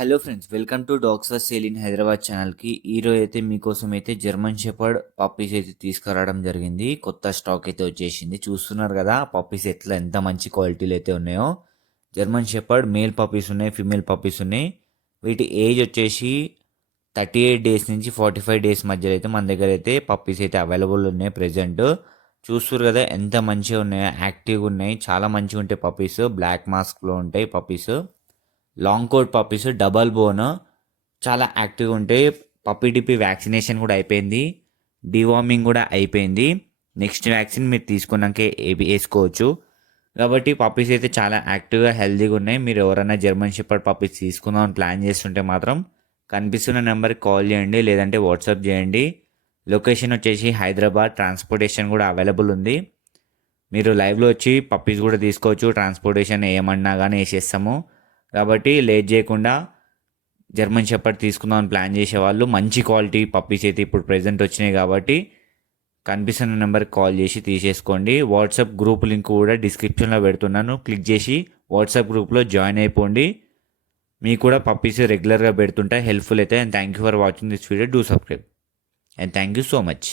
Hello friends, welcome to dogs for sale in Hyderabad ఛానల్కి. ఈరోజు అయితే మీకోసం అయితే జర్మన్ షెపర్డ్ పప్పీస్ అయితే తీసుకురావడం జరిగింది. కొత్త స్టాక్ అయితే వచ్చేసింది. చూస్తున్నారు కదా పప్పీస్ ఎంత మంచి క్వాలిటీలు అయితే ఉన్నాయో. జర్మన్ షెపర్డ్ మేల్ పప్పీస్ ఉన్నాయి, ఫీమేల్ పప్పీస్ ఉన్నాయి. వీటి ఏజ్ వచ్చేసి 38 డేస్ నుంచి 45 డేస్ మధ్యలో అయితే మన దగ్గర అయితే పప్పీస్ అయితే అవైలబుల్ ఉన్నాయి ప్రెజెంట్. చూస్తున్నారు కదా ఎంత మంచిగా ఉన్నాయో, యాక్టివ్గా ఉన్నాయి, చాలా మంచిగా ఉంటాయి పప్పీస్. బ్లాక్ మాస్క్లో ఉంటాయి puppies. Long coat puppies, double bone, చాలా యాక్టివ్గా ఉంటాయి. పప్పీ డిపి వ్యాక్సినేషన్ కూడా అయిపోయింది, డివార్మింగ్ కూడా అయిపోయింది. నెక్స్ట్ వ్యాక్సిన్ మీరు తీసుకున్నాకే వేసుకోవచ్చు. కాబట్టి పప్పీస్ అయితే చాలా యాక్టివ్గా హెల్తీగా ఉన్నాయి. మీరు ఎవరైనా జర్మన్ షెపర్డ్ పప్పీస్ తీసుకుందామని ప్లాన్ చేస్తుంటే మాత్రం కనిపిస్తున్న నెంబర్కి కాల్ చేయండి, లేదంటే వాట్సాప్ చేయండి. లొకేషన్ వచ్చేసి హైదరాబాద్. ట్రాన్స్పోర్టేషన్ కూడా అవైలబుల్ ఉంది. మీరు లైవ్లో వచ్చి పప్పీస్ కూడా తీసుకోవచ్చు. ట్రాన్స్పోర్టేషన్ ఏమన్నా కానీ వేసేస్తాము. కాబట్టి లేట్ చేయకుండా జర్మన్ షెపర్డ్ తీసుకుందామని ప్లాన్ చేసేవాళ్ళు, మంచి క్వాలిటీ పప్పీస్ అయితే ఇప్పుడు ప్రెజెంట్ వచ్చినాయి కాబట్టి కనిపిస్తున్న నెంబర్కి కాల్ చేసి తీసేసుకోండి. వాట్సాప్ గ్రూప్ లింక్ కూడా డిస్క్రిప్షన్లో పెడుతున్నాను, క్లిక్ చేసి వాట్సాప్ గ్రూప్లో జాయిన్ అయిపోండి. మీకు కూడా పప్పీస్ రెగ్యులర్గా పెడుతుంటే హెల్ప్ఫుల్ అయితే. And thank you for watching this video. Do subscribe and thank you so much.